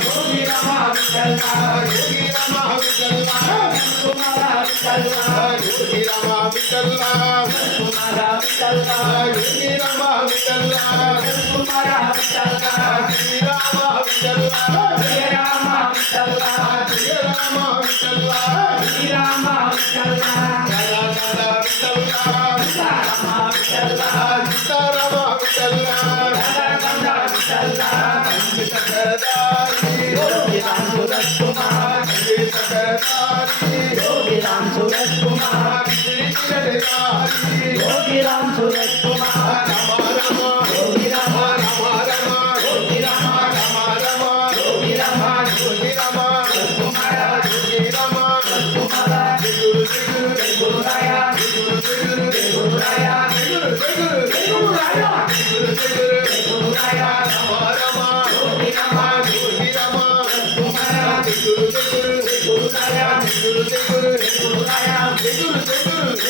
योगी रामा विठला योगी रामा विठला तुम्हारा विठला योगी रामा विठला तुम्हारा विठला योगी रामा विठला तुम्हारा विठला श्री रामा विठला जय रामा विठला जय रामा विठला श्री रामा विठला जय विठला रामा विठला सीतारामा विठला राधा विठला योगी राम सूरज कुमार योगी राम सूरज कुमार योगी राम सूरज कुमार योगी राम योगी राम योगी राम योगी राम तुम्हारा योगी राम तुम्हारा गुरुराया गुरुराया गुरुराया गुरुराया योगी राम योगी राम तुम्हारा गुरुराया गुरुराया गुरुराया